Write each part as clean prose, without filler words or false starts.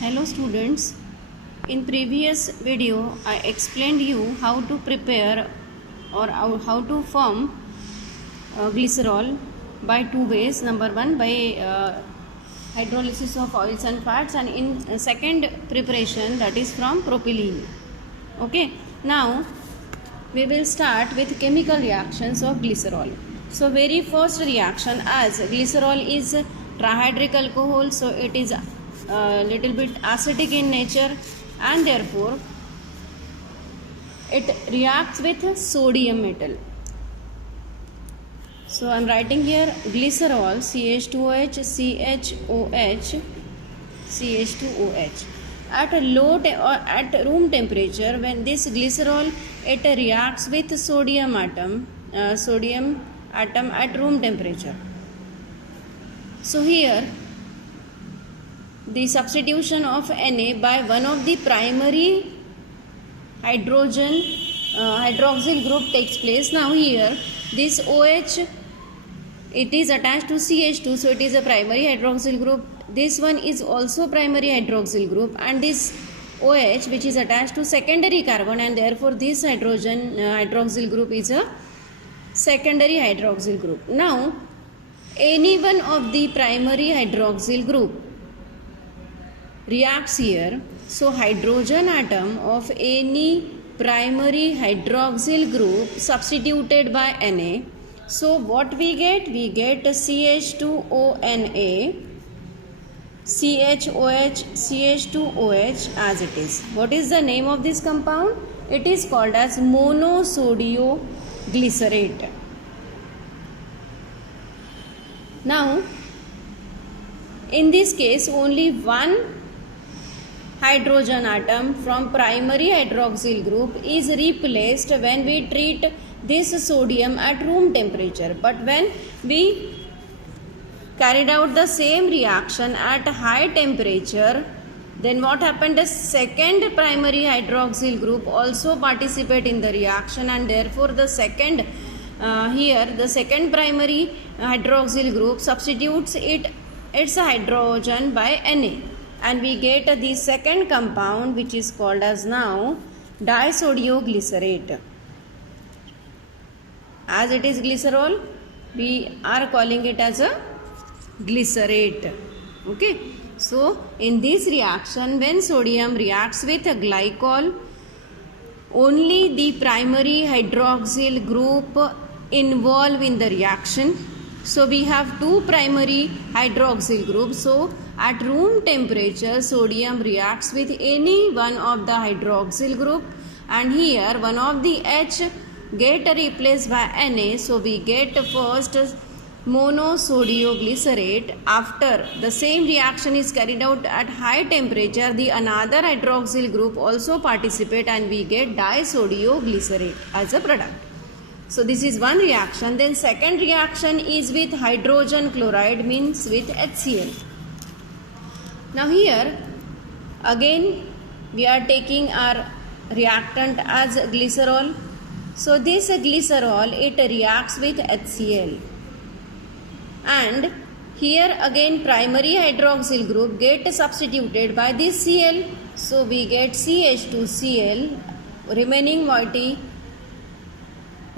Hello students, in previous video I explained you how to prepare or how to form glycerol by two ways. Number one, by hydrolysis of oils and fats, and in second preparation, that is from propylene. Okay, now we will start with chemical reactions of glycerol. So very first reaction, as glycerol is trihydric alcohol, so it is little bit acidic in nature, and therefore it reacts with sodium metal. So I am writing here glycerol CH2OH CHOH CH2OH. At at room temperature, when this glycerol it reacts with sodium atom at room temperature. So here the substitution of Na by one of the primary hydroxyl group takes place. Now here this OH, it is attached to CH2, so it is a primary hydroxyl group. This one is also primary hydroxyl group, and this OH which is attached to secondary carbon, and therefore this hydroxyl group is a secondary hydroxyl group. Now any one of the primary hydroxyl group reacts here, so hydrogen atom of any primary hydroxyl group substituted by Na. So what we get? We get CH2ONA, CHOH, CH2OH as it is. What is the name of this compound? It is called as monosodioglycerate. Now in this case only one hydrogen atom from primary hydroxyl group is replaced when we treat this sodium at room temperature. But when we carried out the same reaction at high temperature, then what happened? The second primary hydroxyl group also participate in the reaction, and therefore the second the second primary hydroxyl group substitutes its hydrogen by Na, and we get the second compound which is called as now disodioglycerate. As it is glycerol, we are calling it as a glycerate. Okay, so in this reaction, when sodium reacts with a glycol, only the primary hydroxyl group involved in the reaction. So we have two primary hydroxyl groups. So at room temperature, sodium reacts with any one of the hydroxyl group, and here one of the H get replaced by Na. So we get first monosodioglycerate. After the same reaction is carried out at high temperature, the another hydroxyl group also participate, and we get disodioglycerate as a product. So this is one reaction. Then second reaction is with hydrogen chloride, means with HCl. Now here again we are taking our reactant as glycerol. So this glycerol, it reacts with HCl, and here again primary hydroxyl group get substituted by this Cl. So we get CH2Cl, remaining moiety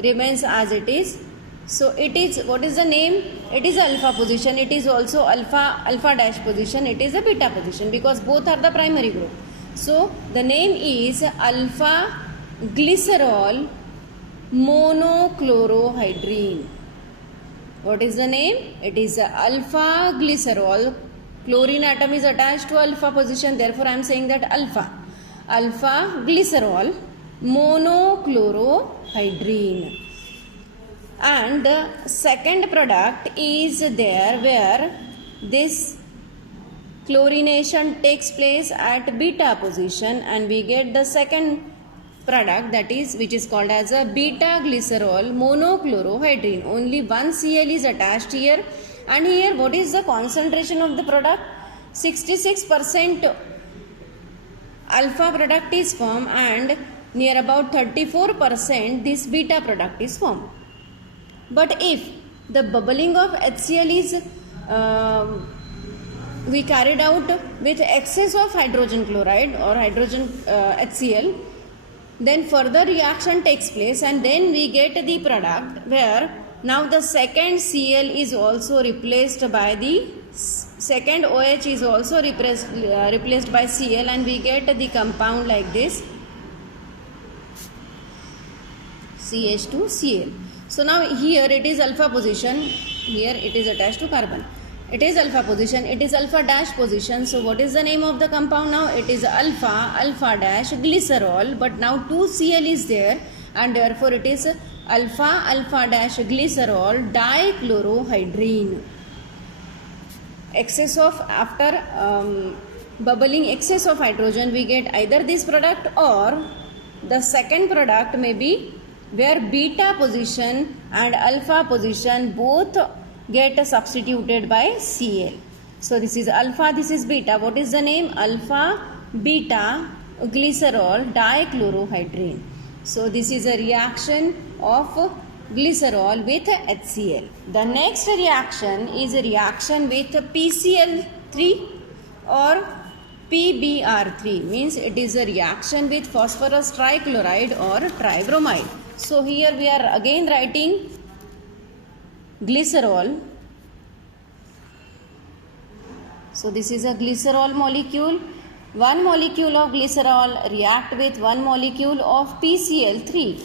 remains as it is. So it is, what is the name? It is alpha position. It is also alpha dash position. It is a beta position because both are the primary group. So the name is alpha glycerol monochlorohydrine. What is the name? It is alpha glycerol. Chlorine atom is attached to alpha position. Therefore I am saying that alpha glycerol monochlorohydrine. And the second product is there where this chlorination takes place at beta position, and we get the second product, that is, which is called as a beta glycerol monochlorohydrine. Only one Cl is attached here, and here what is the concentration of the product? 66% alpha product is formed, and near about 34% this beta product is formed. But if the bubbling of HCl is we carried out with excess of hydrogen chloride or hydrogen HCl, then further reaction takes place and then we get the product where now the second Cl is also replaced by the second OH is also replaced by Cl, and we get the compound like this, CH2Cl. So now here it is alpha position, here it is attached to carbon. It is alpha position, it is alpha dash position. So what is the name of the compound now? It is alpha dash glycerol, but now 2Cl is there and therefore it is alpha dash glycerol dichlorohydrin. Excess of, after bubbling excess of hydrogen, we get either this product or the second product may be where beta position and alpha position both get substituted by Cl. So this is alpha, this is beta. What is the name? Alpha beta glycerol dichlorohydrin. So this is a reaction of glycerol with HCl. The next reaction is a reaction with PCl3 or PBr3, means it is a reaction with phosphorus trichloride or tribromide. So here we are again writing glycerol. So this is a glycerol molecule. One molecule of glycerol react with one molecule of PCl3.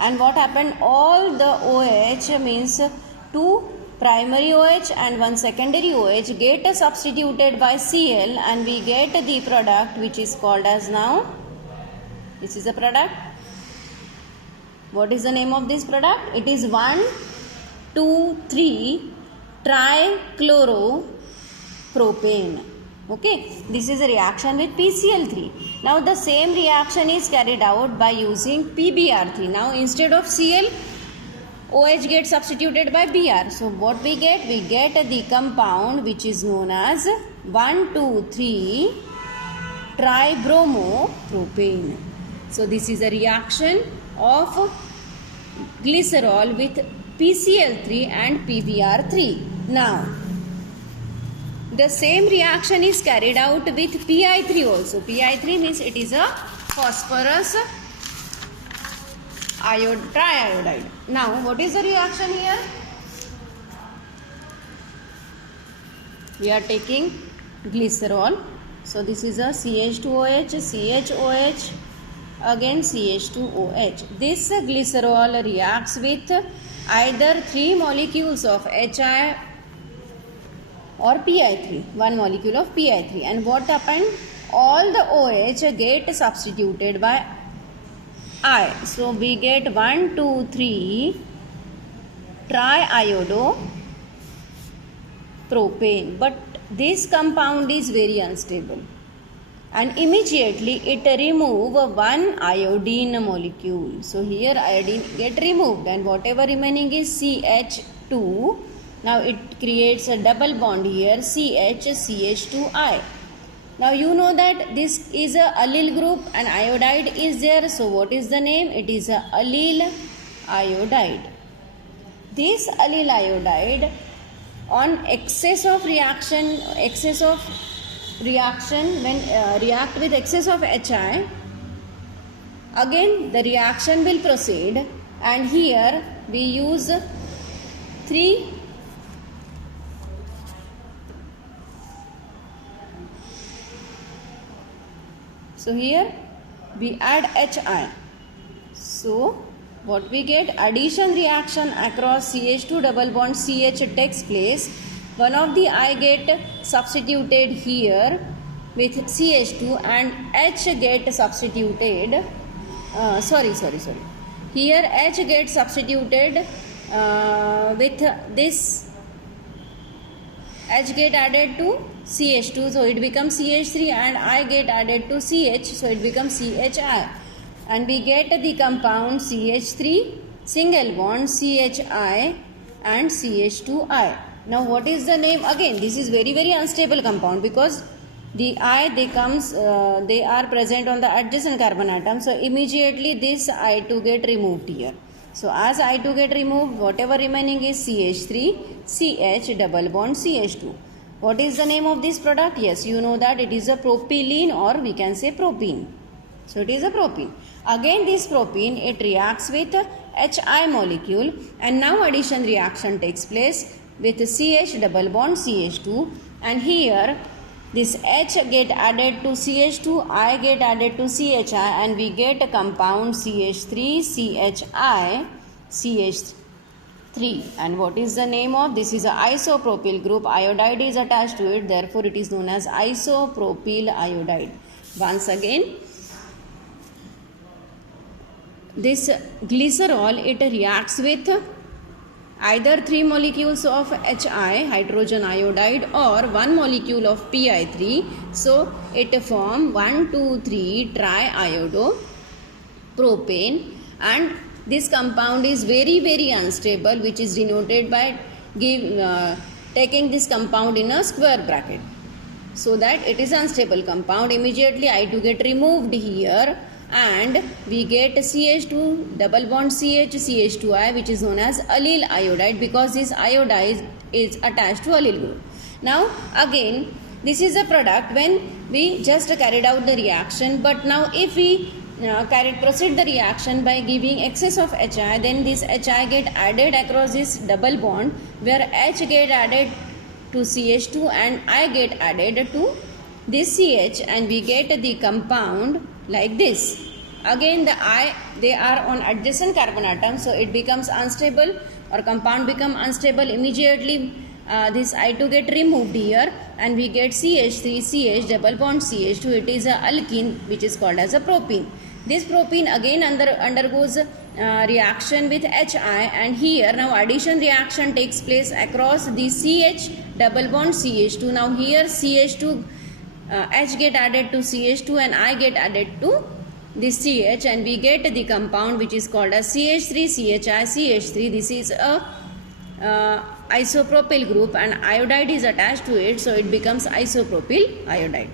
And what happened? All the OH, means two primary OH and one secondary OH, get substituted by Cl and we get the product which is called as now, this is a product. What is the name of this product? It is 1,2,3 trichloropropane. Okay, this is a reaction with PCl3. Now the same reaction is carried out by using PBr3. Now instead of Cl, OH gets substituted by Br. So what we get? We get the compound which is known as 1,2,3 tribromopropane. So this is a reaction of glycerol with PCl3 and PBr3. Now the same reaction is carried out with Pi3 also. Pi3 means it is a phosphorus triiodide. Now what is the reaction here? We are taking glycerol. So this is a CH2OH, CHOH, again CH2OH. This glycerol reacts with either 3 molecules of HI or Pi3, one molecule of Pi3. And what happened? All the OH get substituted by I. So we get 1,2,3 triiodopropane. But this compound is very unstable. And immediately it remove one iodine molecule. So here iodine get removed and whatever remaining is CH2. Now it creates a double bond here, CH2I. Now you know that this is a allyl group and iodide is there. So what is the name? It is a allyl iodide. This allyl iodide on excess of reaction when react with excess of HI, again the reaction will proceed and here we use 3 So here we add HI. So what we get? Addition reaction across CH2 double bond CH takes place. One of the I get substituted here with CH2 and H get substituted. Here H gets substituted with this. H get added to CH2, so it becomes CH3, and I get added to CH, so it becomes CHI. And we get the compound CH3, single bond CHI and CH2I. Now what is the name? Again, this is very unstable compound because the I they are present on the adjacent carbon atom, so immediately this I2 get removed here. So as I2 get removed, whatever remaining is CH3, CH double bond CH2. What is the name of this product? Yes, you know that it is a propylene, or we can say propene. So it is a propene. Again this propene, it reacts with HI molecule, and now addition reaction takes place with CH double bond CH2, and here this H get added to CH2, I get added to CHI, and we get a compound CH3 CHI CH3. And what is the name of this? Is a isopropyl group. Iodide is attached to it, therefore it is known as isopropyl iodide. Once again, this glycerol, it reacts with either 3 molecules of HI, hydrogen iodide, or 1 molecule of PI3. So it form 1, 2, 3 triiodopropane, and this compound is very, very unstable, which is denoted by taking this compound in a square bracket, so that it is unstable compound. Immediately I2 get removed here, and we get CH2 double bond CH CH2I, which is known as allyl iodide, because this iodide is attached to allyl group. Now again, this is a product when we just carried out the reaction, but now if we proceed the reaction by giving excess of HI, then this HI get added across this double bond, where H get added to CH2 and I get added to this CH, and we get the compound like this. Again they are on adjacent carbon atoms, so it becomes unstable, or compound become unstable. Immediately this I2 get removed here, and we get CH3 CH double bond CH2. It is a alkene, which is called as a propene. This propene again undergoes reaction with HI, and here now addition reaction takes place across the CH double bond CH2. Now here CH2 H get added to CH2 and I get added to this CH, and we get the compound which is called as CH3 CHI CH3. This is a isopropyl group, and iodide is attached to it, so it becomes isopropyl iodide.